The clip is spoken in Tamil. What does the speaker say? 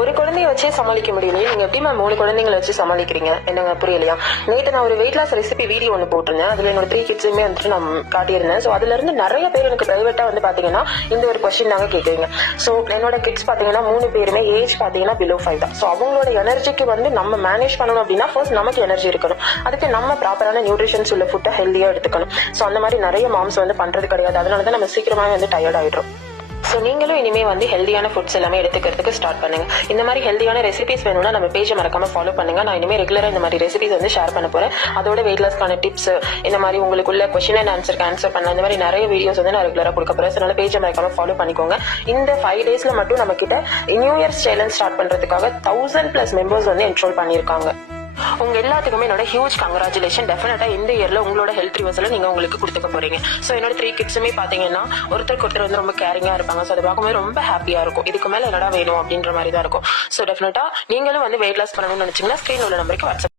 ஒரு குழந்தைய வச்சே சமாளிக்க முடியும். நீங்க எப்படி மேம் 3 குழந்தைங்களை வச்சு சமாளிக்கிறீங்க? என்னங்க புரியலையா? நேற்று நான் ஒரு வெயிட் லாஸ் ரெசிபி வீடியோ ஒன்று போட்டிருந்தேன். அதுல என்னோட 3 கிட்ஸுமே வந்துட்டு நான் காட்டியிருந்தேன். ஸோ அதுல இருந்து நிறைய பேர் எனக்கு பிரைவேட்டா வந்து பாத்தீங்கன்னா இந்த ஒரு கொஸ்டின் தாங்க கேட்குறீங்க. ஸோ என்னோட கிட்ஸ் பாத்தீங்கன்னா 3 பேருமே ஏஜ் பாத்தீங்கன்னா பிலோ 5 தான். ஸோ அவங்களோட எனர்ஜிக்கு வந்து நம்ம மேனேஜ் பண்ணணும் அப்படின்னா ஃபர்ஸ்ட் நமக்கு எனர்ஜி இருக்கணும். அதுக்கு நம்ம ப்ராப்பரான நியூட்ரிஷன்ஸ் உள்ள ஃபுட்டை ஹெல்தியா எடுத்துக்கணும். ஸோ அந்த மாதிரி நிறைய மாம்ஸ் வந்து பண்றது கிடையாது. அதனாலதான் நம்ம சீக்கிரமாவே வந்து டயர்ட் ஆயிடுறோம். ஸோ நீங்களும் இனிமே வந்து ஹெல்தியான ஃபுட்ஸ் எல்லாமே எடுத்துக்கிறதுக்கு ஸ்டார்ட் பண்ணுங்க. இந்த மாதிரி ஹெல்தியான ரெசிபிஸ் வேணும்னா நம்ம பேஜை மறக்காம ஃபாலோ பண்ணுங்க. நான் இனிமே ரெகுலரா இந்த மாதிரி ரெசிபிஸ் வந்து ஷேர் பண்ண போறேன். அதோட வெயிட் லாஸ்க்கான டிப்ஸ், இந்த மாதிரி உங்களுக்குள்ள கொஸ்டின் அண்ட் ஆன்சர் பண்ண இந்த மாதிரி நிறைய வீடியோஸ் வந்து நான் ரெகுலரா கொடுக்க போறேன். அதனால பேஜை மறக்காம ஃபாலோ பண்ணிக்கோங்க. இந்த 5 டேஸ்ல மட்டும் நம்ம கிட்ட நியூ இயர்ஸ் சேலஞ்ச் ஸ்டார்ட் பண்றதுக்காக 1000+ மெம்பர்ஸ் வந்து என்ரோல் பண்ணிருக்காங்க. உங்க எல்லாத்துக்குமே என்னோட ஹியூஜ் கங்க்ராச்சுலேஷன். டெஃபினட்டா இந்த இயர்ல உங்களோட ஹெல்த் ரிவர்ஸ்ல நீங்க உங்களுக்கு கொடுத்துக்க போறீங்க. சோ என்னோட 3 கிட்ஸுமே பாத்தீங்கன்னா ஒருத்தருக்கு ஒருத்தர் வந்து ரொம்ப கேரிங்கா இருப்பாங்க. சோ அதை பார்க்கும்போது ரொம்ப ஹாப்பியா இருக்கும். இதுக்கு மேல என்னடா வேணும் அப்படின்ற மாதிரி தான் இருக்கும். சோ டெஃபினட்டா நீங்களும் வந்து வெயிட் லாஸ் பண்ணணும்னு நினைச்சீங்கன்னா ஸ்கிரீன் உள்ள நம்பருக்கு வாட்ஸ்அப்